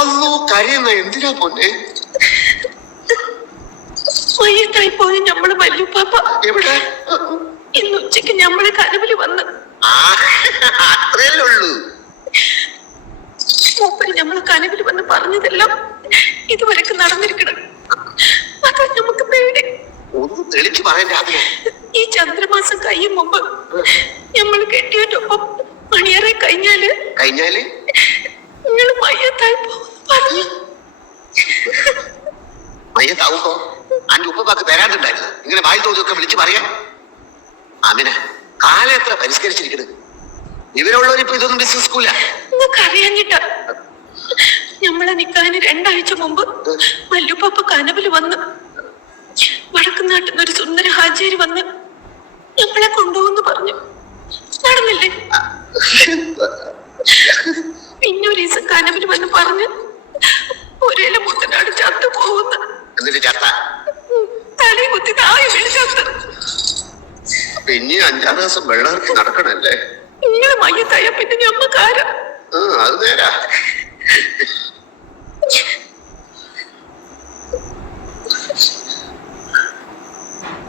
അല്ലോ കരയുന്ന എന്തിനാ പൊന്നെ? മയ്യത്തായി പോയി നമ്മള് വല്യുപ്പാപ്പ. എവിടെ? ഇന്ന് ഉച്ചക്ക് നമ്മള് കനവില് വന്ന്. അത്രയല്ലേ ഉള്ളൂ. മൂപ്പര് നമ്മള് കനവില് വന്ന് പറഞ്ഞതെല്ലാം ഇതുവരെക്ക് നടന്നിരിക്കണം. അതാ നമുക്ക് പേടി. ഒന്ന് തെളിച്ചു പറയാൻ. ഈ ചന്ദ്രമാസം കഴിയും മുമ്പ് നമ്മള് കെട്ടിയതിനൊപ്പം മണിയറെ കഴിഞ്ഞാല് നിങ്ങള് മയ്യത്തായി പോകുന്നു. മയ്യത്താവുമ്പോ അന്റെ ഉപ്പക്ക് തരാണ്ടുണ്ടായിരുന്നു. ഇങ്ങനെ വായി തോതിയൊക്കെ വിളിച്ചു പറയാ. ആമിന, കാലം എത്ര പരിഷ്കരിച്ചിരിക്കുന്നത്. ഇവരുള്ളവരിപ്പോ ഇതൊന്നും ബിസിനസ് സ്കൂല. നിങ്ങൾക്ക് അറിയാഞ്ഞിട്ടാ. നമ്മളെ നിക്കാന് 2 ആഴ്ച മുമ്പ് വല്യുപ്പാപ്പ കനവില് വന്ന് വടക്കുന്നാട്ടിൽ നിന്ന് ഒരു സുന്ദര ഹാജിയാര് വന്ന് നമ്മളെ കൊണ്ടുപോകുന്നു പറഞ്ഞു. നടന്നില്ലേ? പിന്നെ ഒരു ദിവസം കനവില് വന്ന് പറഞ്ഞ് ഒരേല മുത്തനാട് ചത്തു പോകുന്നു. തലയെ കുത്തി താഴെ വീണ് ചത്ത്. പിന്നെ 5-6 ദിവസം വെള്ളർക്ക് നടക്കണല്ലേ? നിങ്ങള് മയ്യത്തായ പിന്നെ ഞമ്മക്കാരാ? അത് നേരാ.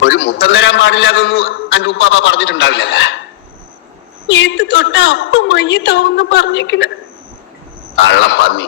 ഒരു മുത്തം തരാൻ പാടില്ലാതൊന്നും എന്റെ ഉപ്പാപ്പ പറഞ്ഞിട്ടുണ്ടാവില്ലല്ലേ? ഏത് തൊട്ട അപ്പം മയ്യത്താവുന്ന പറഞ്ഞേക്കണ കള്ളപ്പന്നി.